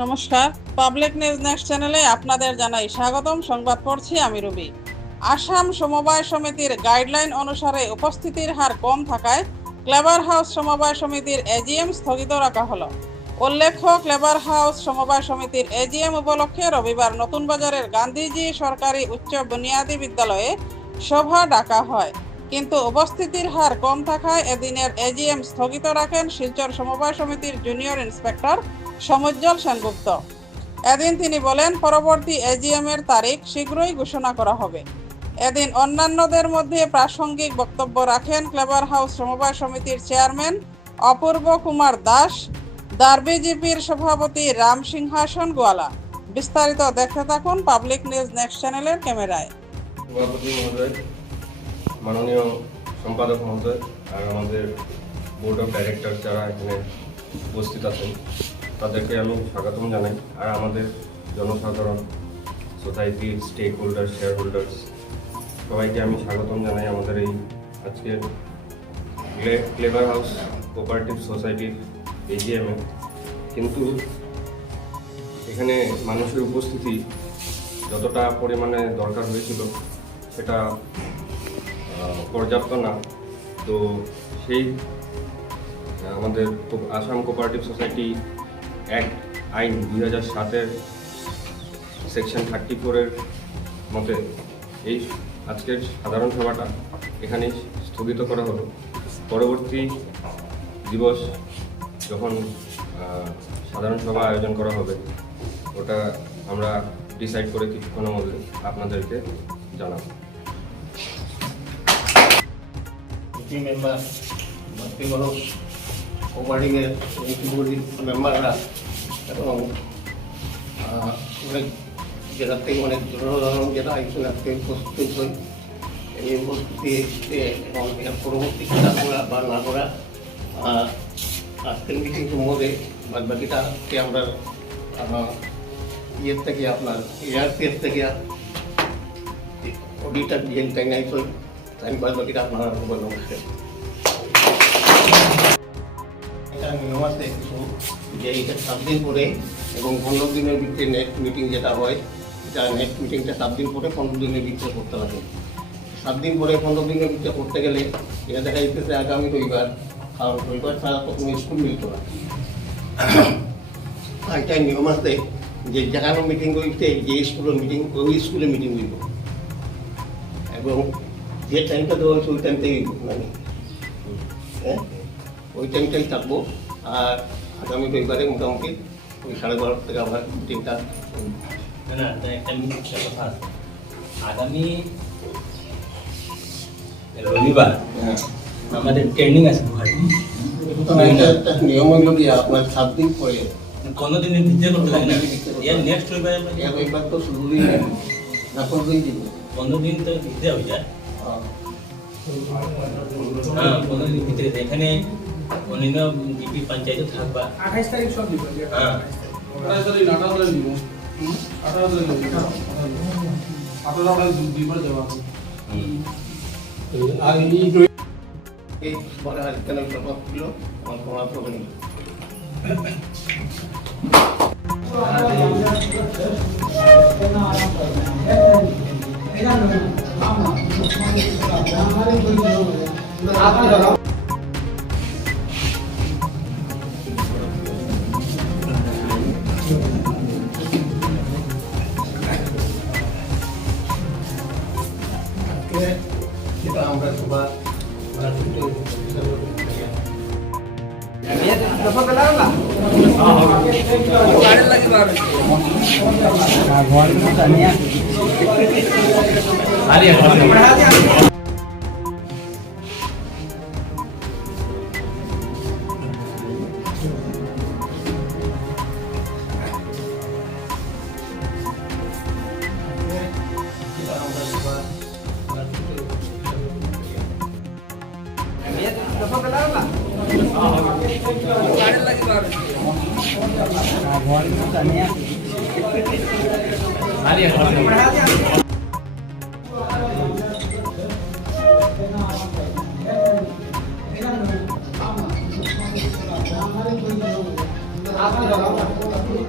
নমস্কার। Public news next চ্যানেলে আপনাদের জানাই স্বাগতম। সংবাদ পড়ছি আমি রবি। আসাম সমবায় সমিতির গাইডলাইন অনুসারে উপস্থিতির হার কম থাকায় ক্লেবার হাউস সমবায় সমিতির এজিএম স্থগিত রাখা হলো। উল্লেখ্য, ক্লেবার হাউস সমবায় সমিতির এজিএম উপলক্ষে রবিবার নতুন বাজারের গান্ধীজি সরকারি উচ্চ বুনিয়াদী বিদ্যালয়ে সভা ডাকা হয়। কিন্তু উপস্থিতির হার কম থাকায় এদিনের এজিএম স্থগিত রাখেন শিলচর সমবায় সমিতির জুনিয়র ইন্সপেক্টর সমুজ্জ্বল সেনগুপ্ত। এদিন তিনি বলেন, পরবর্তী এজিএম এর তারিখ শীঘ্রই ঘোষণা করা হবে। এদিন অন্যান্যদের মধ্যে প্রাসঙ্গিক বক্তব্য রাখেন ক্লেবার হাউস সমবায় সমিতির চেয়ারম্যান অপূর্ব কুমার দাস দার্বিজিপির সভাপতি রাম সিংহাসন গোয়ালা। বিস্তারিত দেখতে থাকুন পাবলিক নিউজ নেক্সট চ্যানেলের ক্যামেরায়। সভাপতি মহোদয়, মাননীয় সম্পাদক মহোদয়, আর আমাদের বোর্ড অফ ডাইরেক্টর যারা এখানে উপস্থিত আছেন তাদেরকে আমি স্বাগতম জানাই। আর আমাদের জনসাধারণ সোসাইটির স্টেক হোল্ডার শেয়ার হোল্ডার্স সবাইকে আমি স্বাগতম জানাই আমাদের এই আজকের ক্লেভার হাউস কোপারেটিভ সোসাইটির এজিএমে কিন্তু এখানে মানুষের উপস্থিতি যতটা পরিমাণে দরকার হয়েছিল সেটা পর্যাপ্ত না। তো সেই, আমাদের আসাম কোপারেটিভ সোসাইটি অ্যাক্ট আইন দুই হাজার সাতের সেকশন থার্টি ফোরের মতে এই আজকের সাধারণ সভাটা এখানে স্থগিত করা হলো। পরবর্তী দিবস যখন সাধারণ সভা আয়োজন করা হবে, ওটা আমরা ডিসাইড করে কিছুক্ষণের মধ্যে আপনাদেরকে জানাব। মেম্বার কোপারেটিভের কমিটিগুলির মেম্বাররা এবং অনেক জেলার থেকে অনেক জনসাধারণ যারা আইসেন আজকে উপস্থিত হই, এই উপস্থিতিতে এবং এর পরবর্তী খেলা করা বা না করা আজকের মিটিং সম্বন্ধে বাদ বাকিটাকে আমরা ইয়ের থেকে আপনার এয়ারপিএস থেকে অডিটার ডিএল টাইনাইস হই, আমি বাদ বাকিটা আপনারা নমস্কার। নিয়ম আছে কিছু যে এটা সাত দিন পরে এবং পনেরো দিনের ভিতরে নেক্সট মিটিং যেটা হয় এটা নেক্সট মিটিংটা সাত দিন পরে পনেরো দিনের ভিতরে করতে লাগে সাত দিন পরে পনেরো দিনের ভিতরে করতে গেলে এটা দেখা যাচ্ছে আগামী রবিবার, কারণ রবিবার ছাড়া তো কোনো স্কুল মিলত না। একটা নিয়ম আছে যে যেখানে মিটিং হইতে যে স্কুলের মিটিং ওই স্কুলে মিটিং হইব। এবং যে টাইমটা দেওয়া হয়েছে, ওই টাইমটাই মানে হ্যাঁ? ওই টাইমটাই থাকব। আর আগামী রবিবারে মোটামুটি ওই সাড়ে বারো থেকে আবার মিটিংটা না না একটা মিনিট কথা আছে। আগামী রবিবার আমাদের ট্রেনিং আছে গুয়াহাটি নিয়ম হইল কি আপনার সাত দিন পরে। কোনো ভিতরে করতে লাগে না। এর নেক্সট রবিবার তো শুরু দিন। না পনেরো দিন। দিব পনেরো দিন তো ভিতরে হয়ে। যায় হ্যাঁ পনেরো দিন ভিতরে এখানে অন্যান্য জিপি পঞ্চায়েত থাকবা আঠাইশ তারিখ সব দিব হ্যাঁ আঠাইশ তারিখ আঠারো তারিখ দিব আঠারো তারিখ দিব আঠারো তারিখ দুই করে দেওয়া হবে হুম। এই বলে আর কেন প্রভাব ছিল আমার কোনো প্রবলেম নেই যেটা আমরা সবার যেটা আরে